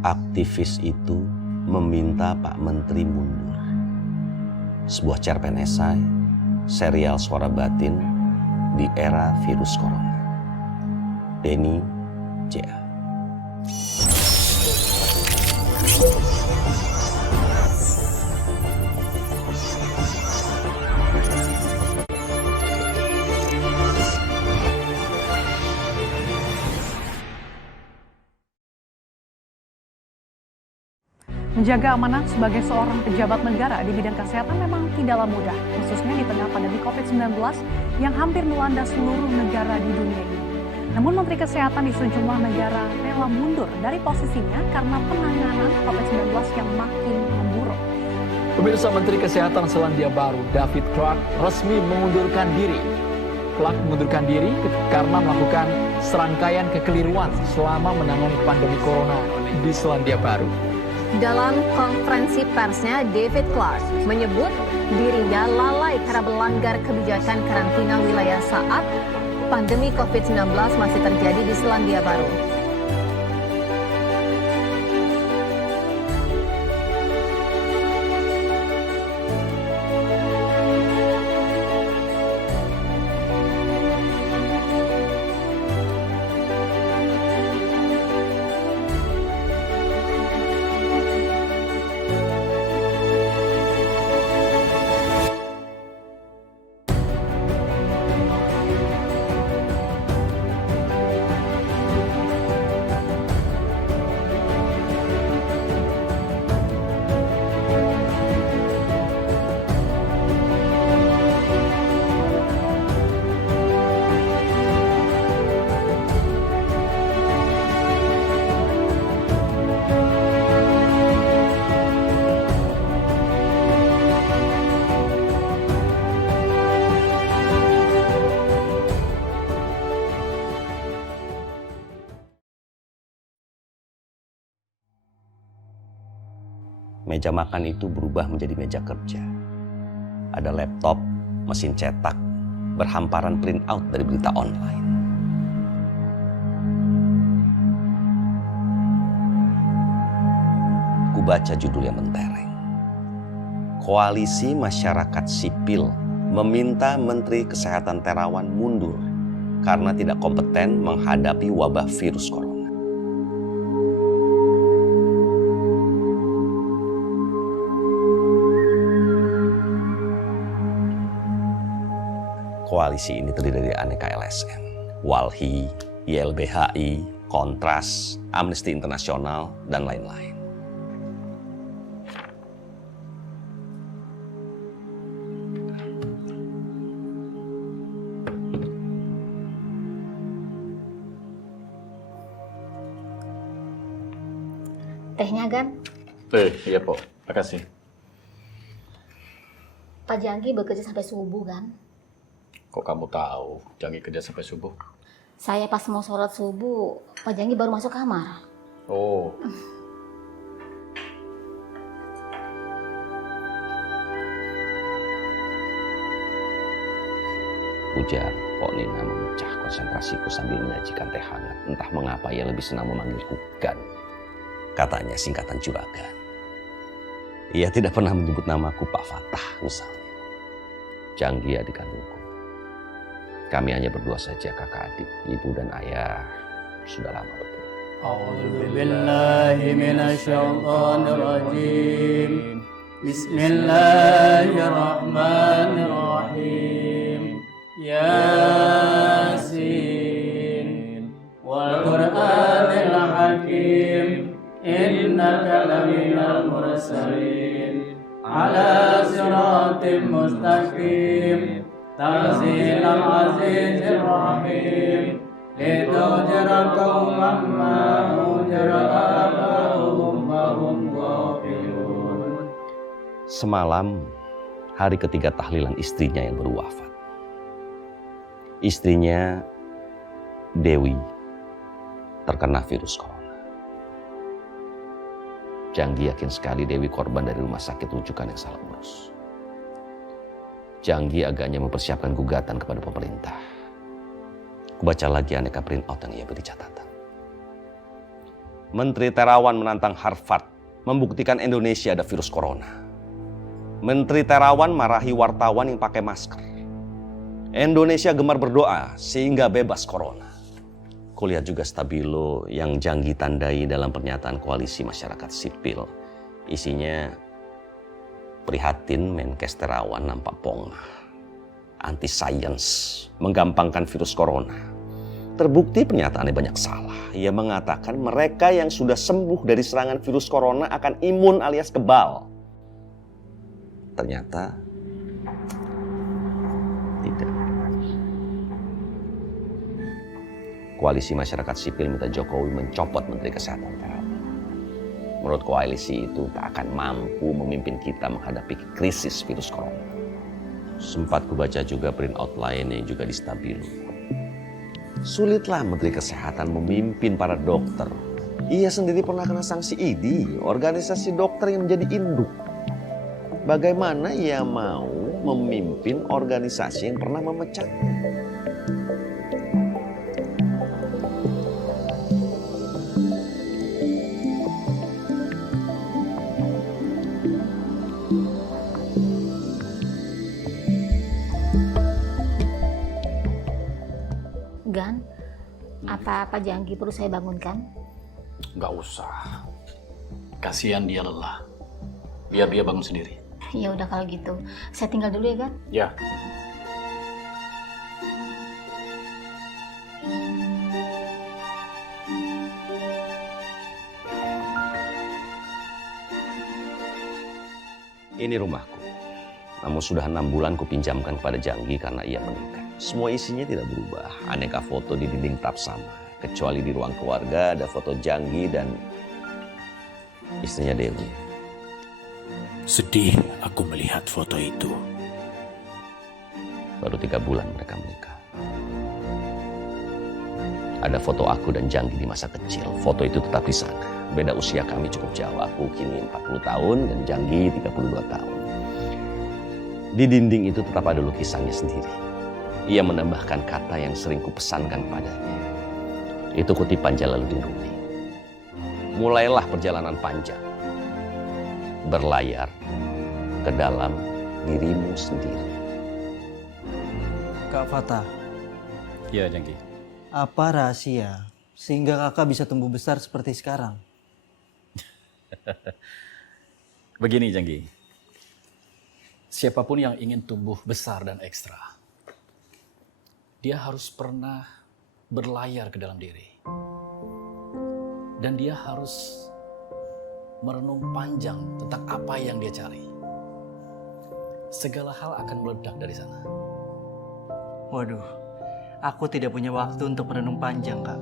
Aktivis itu meminta Pak Menteri mundur. Sebuah cerpen esai, serial Suara Batin di era virus corona. Denny J.A. Menjaga amanah sebagai seorang pejabat negara di bidang kesehatan memang tidaklah mudah, khususnya di tengah pandemi COVID-19 yang hampir melanda seluruh negara di dunia ini. Namun Menteri Kesehatan di sejumlah negara rela mundur dari posisinya karena penanganan COVID-19 yang makin memburuk. Pemirsa, Menteri Kesehatan Selandia Baru David Clark resmi mengundurkan diri. Clark mengundurkan diri karena melakukan serangkaian kekeliruan selama menangani pandemi corona di Selandia Baru. Dalam konferensi persnya, David Clark menyebut dirinya lalai karena melanggar kebijakan karantina wilayah saat pandemi COVID-19 masih terjadi di Selandia Baru. Meja makan itu berubah menjadi meja kerja. Ada laptop, mesin cetak, berhamparan print out dari berita online. Kubaca judul yang mentereng. Koalisi Masyarakat Sipil meminta Menteri Kesehatan Terawan mundur karena tidak kompeten menghadapi wabah virus corona. Koalisi ini terdiri dari aneka LSM, Walhi, YLBHI, Kontras, Amnesty Internasional, dan lain-lain. Tehnya, Gan? Iya, Pok. Makasih. Pak Janggi bekerja sampai subuh, kan? Kok kamu tahu Janggi kerja sampai subuh? Saya pas mau sholat subuh, Pak Janggi baru masuk kamar. Oh. Ujar Pok Nina memecah konsentrasiku sambil menyajikan teh hangat. Entah mengapa ia lebih senang memanggilku Gan. Katanya singkatan juragan. Ia tidak pernah menyebut namaku Pak Fatah misalnya. Janggi adik kandungku. Kami hanya berdua saja, kakak adik, ibu dan ayah sudah lama bertemu. A'udzubillahi minasyaitonirrajim. Bismillahirrahmanirrahim. Yasin wal Qur'anil Hakim. Innaka laminal mursalin ala siratim mustaqim. Tanzil al-Azizir Rahim. Litujra qawman ma ujra abahum wa hum ghafilun. Semalam, hari ketiga tahlilan istrinya yang baru wafat. Istrinya, Dewi, terkena virus corona. Janggi yakin sekali Dewi korban dari rumah sakit rujukan yang salah urus. Janggi agaknya mempersiapkan gugatan kepada pemerintah. Kubaca lagi aneka print out yang ia beri catatan. Menteri Terawan menantang Harvard membuktikan Indonesia ada virus corona. Menteri Terawan marahi wartawan yang pakai masker. Indonesia gemar berdoa sehingga bebas corona. Kulihat juga stabilo yang Janggi tandai dalam pernyataan koalisi masyarakat sipil. Isinya prihatin Menkes Terawan nampak pongah, anti sains, menggampangkan virus corona. Terbukti pernyataannya banyak salah. Ia mengatakan mereka yang sudah sembuh dari serangan virus corona akan imun alias kebal. Ternyata tidak. Koalisi masyarakat sipil minta Jokowi mencopot Menteri Kesehatan Terawan. Menurut koalisi itu tak akan mampu memimpin kita menghadapi krisis virus corona. Sempat kubaca juga print outline yang juga di Stabilo. Sulitlah Menteri Kesehatan memimpin para dokter. Ia sendiri pernah kena sanksi IDI, organisasi dokter yang menjadi induk. Bagaimana ia mau memimpin organisasi yang pernah memecatnya? Gan, apa Janggi perlu saya bangunkan? Nggak usah. Kasihan dia lelah. Biar dia bangun sendiri. Ya udah kalau gitu, saya tinggal dulu ya Gan. Ya. Ini rumahku. Namun sudah 6 bulan kupinjamkan kepada Janggi karena ia menikah. Semua isinya tidak berubah. Aneka foto di dinding tetap sama. Kecuali di ruang keluarga ada foto Janggi dan istrinya Dewi. Sedih aku melihat foto itu. Baru 3 bulan mereka menikah. Ada foto aku dan Janggi di masa kecil. Foto itu tetap di sana. Beda usia kami cukup jauh. Aku kini 40 tahun dan Janggi 32 tahun. Di dinding itu tetap ada lukisannya sendiri. Ia menambahkan kata yang sering kupesankan padanya. Itu kutipan Jalaluddin Rumi. Mulailah perjalanan panjang. Berlayar ke dalam dirimu sendiri. Kak Fatah, Iya, Janggi. apa rahasia sehingga kakak bisa tumbuh besar seperti sekarang? Begini, Janggi. Siapapun yang ingin tumbuh besar dan ekstra, dia harus pernah berlayar ke dalam diri. Dan dia harus merenung panjang tentang apa yang dia cari. Segala hal akan meledak dari sana. Waduh, aku tidak punya waktu untuk merenung panjang, Kak.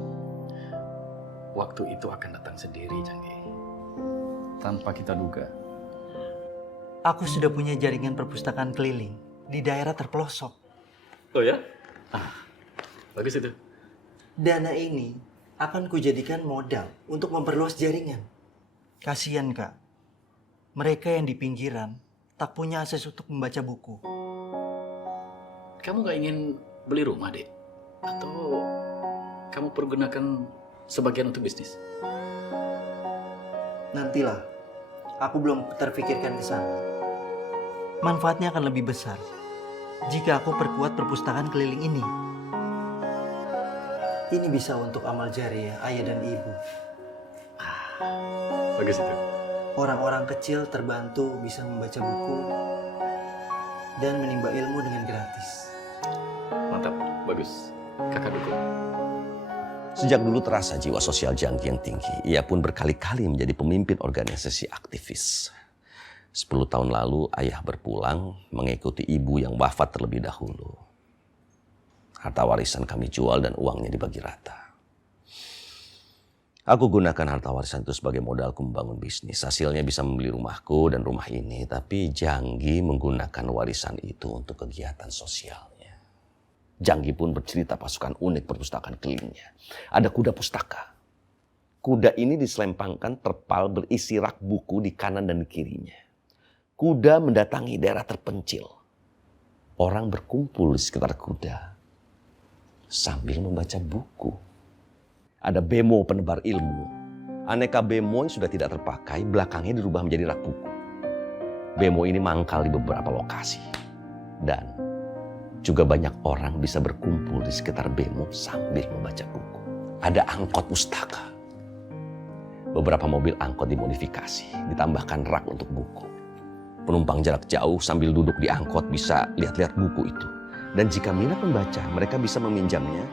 Waktu itu akan datang sendiri, Janggi. Tanpa kita duga. Aku sudah punya jaringan perpustakaan keliling di daerah terpelosok. Oh ya? Bagus itu. Dana ini akan kujadikan modal untuk memperluas jaringan. Kasian, Kak. Mereka yang di pinggiran tak punya akses untuk membaca buku. Kamu gak ingin beli rumah, Dek? Atau kamu pergunakan sebagian untuk bisnis? Nantilah, aku belum terpikirkan ke sana. Manfaatnya akan lebih besar jika aku perkuat perpustakaan keliling ini. Ini bisa untuk amal jariah ayah dan ibu. Bagus itu. Orang-orang kecil terbantu bisa membaca buku dan menimba ilmu dengan gratis. Mantap, bagus. Kakak dukung. Sejak dulu terasa jiwa sosial Janggi yang tinggi. Ia pun berkali-kali menjadi pemimpin organisasi aktivis. 10 tahun lalu ayah berpulang mengikuti ibu yang wafat terlebih dahulu. Harta warisan kami jual dan uangnya dibagi rata. Aku gunakan harta warisan itu sebagai modalku membangun bisnis. Hasilnya bisa membeli rumahku dan rumah ini. Tapi Janggi menggunakan warisan itu untuk kegiatan sosialnya. Janggi pun bercerita pasukan unik perpustakaan kelilingnya. Ada kuda pustaka. Kuda ini diselempangkan terpal berisi rak buku di kanan dan di kirinya. Kuda mendatangi daerah terpencil. Orang berkumpul di sekitar kuda sambil membaca buku. Ada bemo penebar ilmu. Aneka bemo yang sudah tidak terpakai belakangnya dirubah menjadi rak buku. Bemo ini mangkal di beberapa lokasi. Dan juga banyak orang bisa berkumpul di sekitar bemo sambil membaca buku. Ada angkot pustaka. Beberapa mobil angkot dimodifikasi, ditambahkan rak untuk buku. Penumpang jarak jauh sambil duduk di angkot bisa lihat-lihat buku itu. Dan jika minat membaca, mereka bisa meminjamnya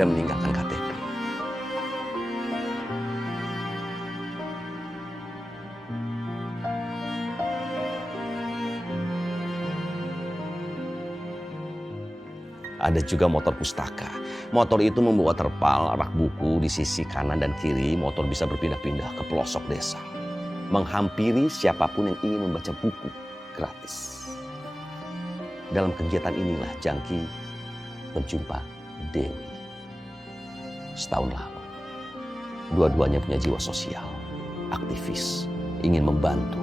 dan meninggalkan KTP. Ada juga motor pustaka. Motor itu membawa terpal, rak buku di sisi kanan dan kiri. Motor bisa berpindah-pindah ke pelosok desa, menghampiri siapapun yang ingin membaca buku gratis. Dalam kegiatan inilah Jangki berjumpa Dewi. Setahun lalu, dua-duanya punya jiwa sosial, aktivis, ingin membantu.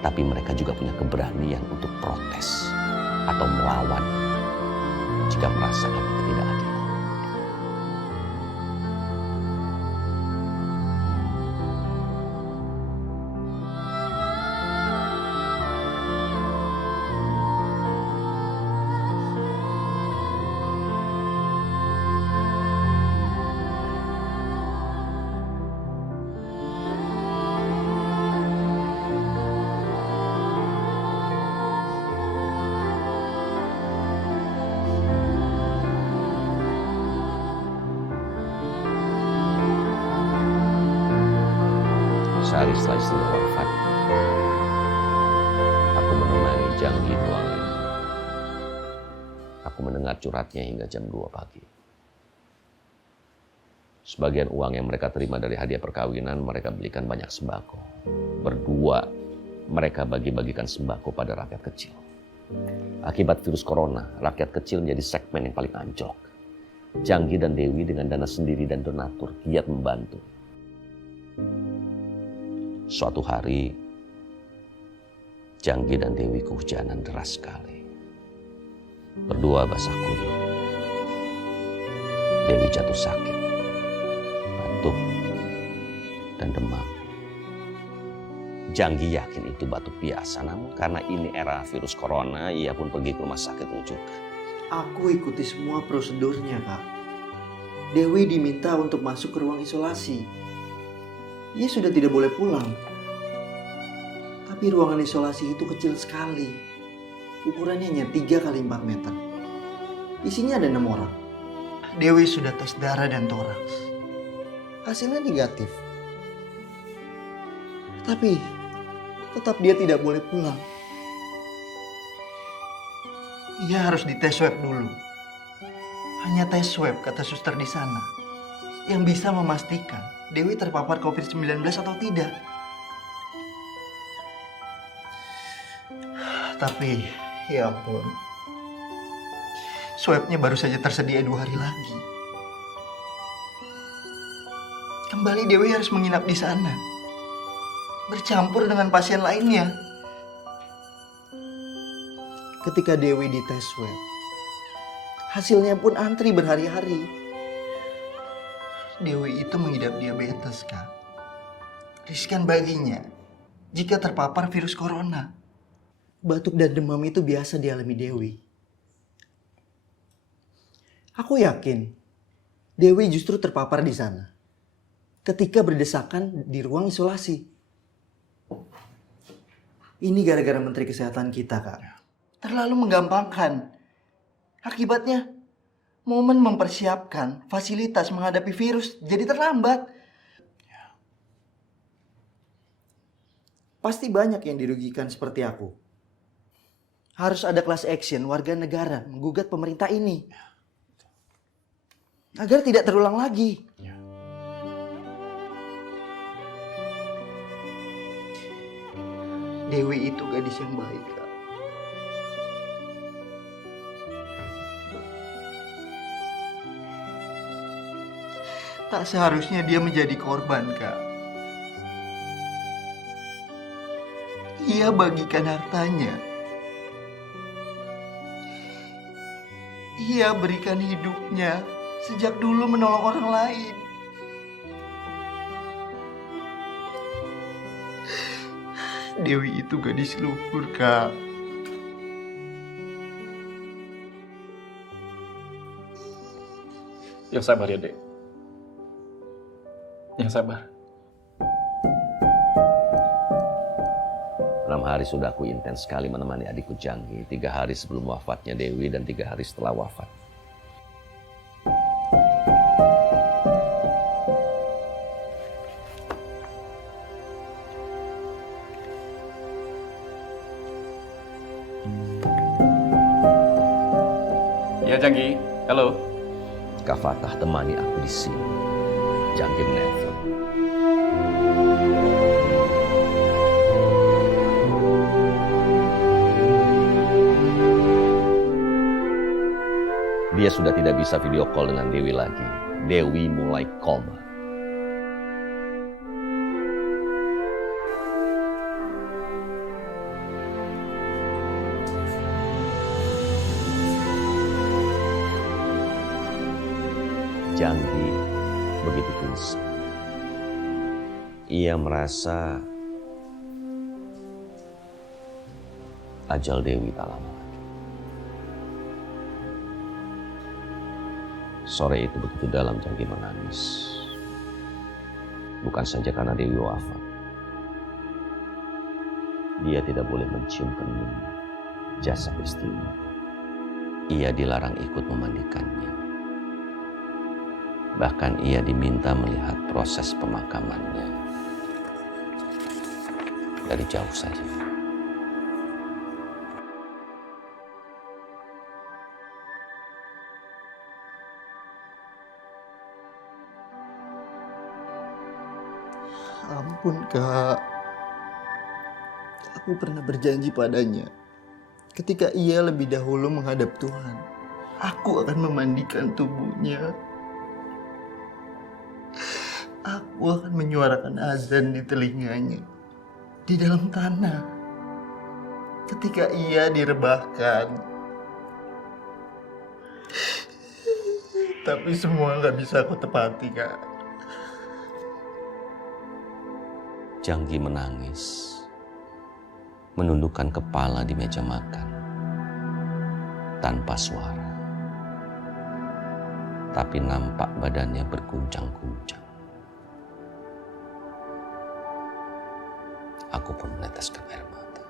Tapi mereka juga punya keberanian untuk protes atau melawan jika merasa ada ketidakadilan. Sehari setelah istrinya wafat, aku menemani Janggi ruang ini. Aku mendengar curhatnya hingga jam 2 pagi. Sebagian uang yang mereka terima dari hadiah perkawinan, mereka belikan banyak sembako. Berdua, mereka bagi-bagikan sembako pada rakyat kecil. Akibat virus corona, rakyat kecil menjadi segmen yang paling anjlok. Janggi dan Dewi dengan dana sendiri dan donatur giat membantu. Suatu hari, Janggi dan Dewi kehujanan deras sekali. Berdua basah kuyup. Dewi jatuh sakit, batuk, dan demam. Janggi yakin itu batuk biasa, namun karena ini era virus corona, ia pun pergi ke rumah sakit rujukan. Aku ikuti semua prosedurnya, Kak. Dewi diminta untuk masuk ke ruang isolasi. Ia sudah tidak boleh pulang. Tapi ruangan isolasi itu kecil sekali. Ukurannya hanya 3 kali 4 meter. Isinya ada 6 orang. Dewi sudah tes darah dan toraks. Hasilnya negatif. Tapi tetap dia tidak boleh pulang. Ia harus dites swab dulu. Hanya tes swab, kata suster di sana, yang bisa memastikan Dewi terpapar COVID-19 atau tidak. Tapi, ya ampun, swabnya baru saja tersedia 2 hari lagi. Kembali Dewi harus menginap di sana, bercampur dengan pasien lainnya. Ketika Dewi dites swab, hasilnya pun antri berhari-hari. Dewi itu mengidap diabetes, Kak. Riskan baginya jika terpapar virus corona. Batuk dan demam itu biasa dialami Dewi. Aku yakin Dewi justru terpapar di sana ketika berdesakan di ruang isolasi. Ini gara-gara Menteri Kesehatan kita, Kak. Terlalu menggampangkan. Akibatnya momen mempersiapkan fasilitas menghadapi virus jadi terlambat. Pasti banyak yang dirugikan seperti aku. Harus ada class action warga negara menggugat pemerintah ini. Agar tidak terulang lagi. Dewi itu gadis yang baik, Kak. Tak seharusnya dia menjadi korban, Kak. Ia bagikan hartanya. Ia berikan hidupnya sejak dulu menolong orang lain. Dewi itu gadis luhur, Kak. Yang sabar ya, Dek. Yang sabar. 6 hari sudah aku intens sekali menemani adikku Janggi. 3 hari sebelum wafatnya Dewi dan 3 hari setelah wafat. Ya, Janggi. Halo. Kak Fatah temani aku di sini. Janggi menelpon. Dia sudah tidak bisa video call dengan Dewi lagi. Dewi mulai koma. Janggi begitu gelisah. Ia merasa ajal Dewi tak lama lagi. Sore itu begitu dalam Janggi menangis. Bukan saja karena Dewi wafat. Dia tidak boleh mencium kening jasad istrinya. Ia dilarang ikut memandikannya. Bahkan ia diminta melihat proses pemakamannya dari jauh saja. Ampun, Kak. Aku pernah berjanji padanya. Ketika ia lebih dahulu menghadap Tuhan, aku akan memandikan tubuhnya. Aku akan menyuarakan azan di telinganya, di dalam tanah. Ketika ia direbahkan. Tapi semua gak bisa aku tepati, Kak. Janggi menangis, menundukkan kepala di meja makan, tanpa suara. Tapi nampak badannya berguncang-guncang. Aku pun meneteskan air mata.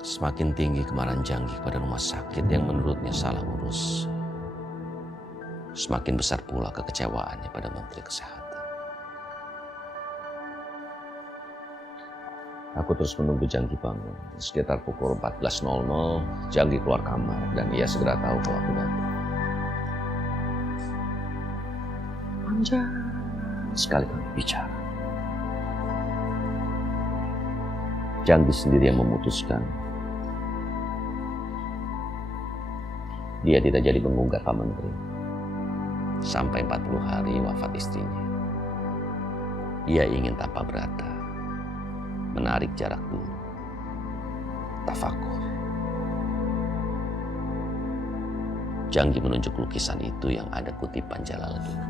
Semakin tinggi kemarahan Janggi pada rumah sakit yang menurutnya salah urus. Semakin besar pula kekecewaannya pada Menteri Kesehatan. Aku terus menunggu Janggi bangun. Sekitar pukul 14.00, Janggi keluar kamar dan ia segera tahu kalau aku datang. Panjang sekali kami bicara. Janggi sendiri yang memutuskan. Dia tidak jadi menggugat Pak Menteri. Sampai 40 hari wafat istrinya. Ia ingin tanpa berata menarik jarak dulu. Tafakur. Janggi menunjuk lukisan itu yang ada kutipan Jalaluddin.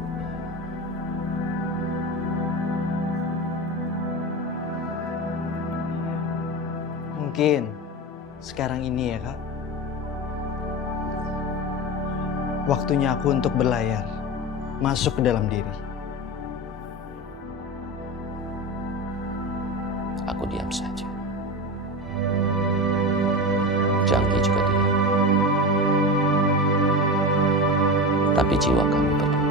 Mungkin sekarang ini ya, Kak. Waktunya aku untuk berlayar, masuk ke dalam diri. Aku diam saja. Janggi juga diam. Tapi jiwa kami berdua